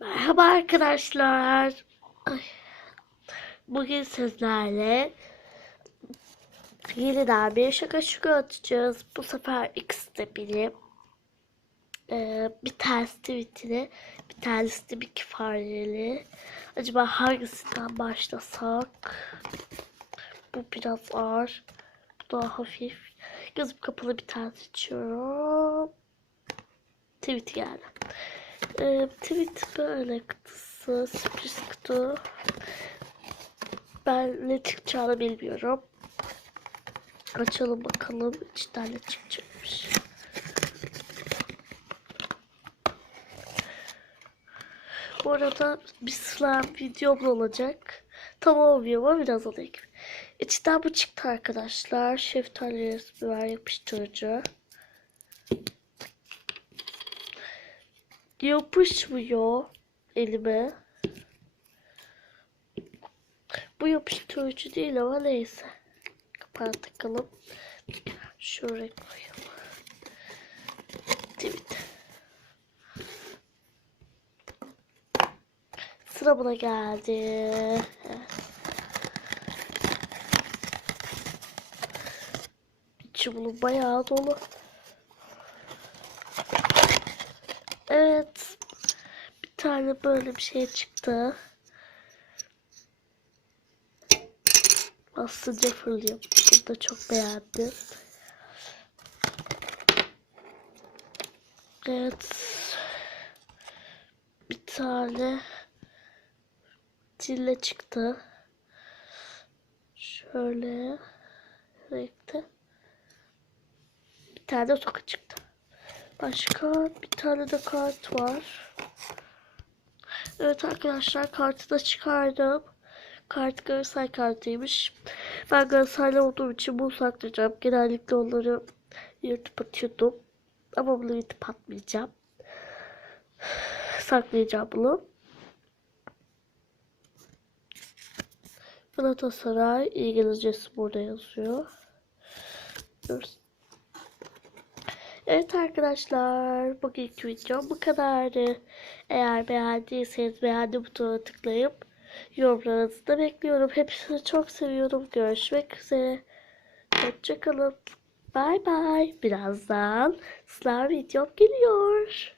Merhaba arkadaşlar. Bugün sizlerle yeniden bir şaka şuka atacağız. Bu sefer ikisi de benim. Ee, bir tanesi tweetini, bir tanesi de bir kifareli. Acaba hangisinden başlasak? Bu biraz ağır. Bu daha hafif. Gözüm kapalı bir tane seçiyorum. Tweet geldi. Ee, tweet böyle kutusu, sürpriz kutu. Ben ne çıkacağını bilmiyorum. Açalım bakalım içinden ne çıkacakmış. Bu arada bir slime videom olacak. Tam olmuyor ama biraz olayım. İçinden bu çıktı arkadaşlar. Şeftali resmi var yapıştırıcı. Yapışmıyor elime. Bu yapıştırıcı değil ama neyse. Kapağı takalım. Şuraya koyalım. Evet. Sıra buna geldi. İçi bunun bayağı dolu. Evet. Tane böyle bir şey çıktı. Basınca fırlıyor. Bunu da çok beğendim. Evet. Bir tane cille çıktı. Şöyle renkte. Bir tane de toka çıktı. Başka bir tane de kart var. Evet arkadaşlar kartı da çıkardım. Kart Galatasaray kartıymış. Ben Galatasaraylı olduğum için bunu saklayacağım. Genellikle onları yırtıp atıyordum. Ama bunu yırtıp atmayacağım. Saklayacağım bunu. Galatasaray İngilizcesi burada yazıyor. Görürsün. Evet arkadaşlar bugünkü videom bu kadardı. Eğer beğendiyseniz beğendi butonuna tıklayıp yorumlarınızı da bekliyorum. Hepsini çok seviyorum. Görüşmek üzere. Hoşçakalın. Bay bay. Birazdan slime videom geliyor.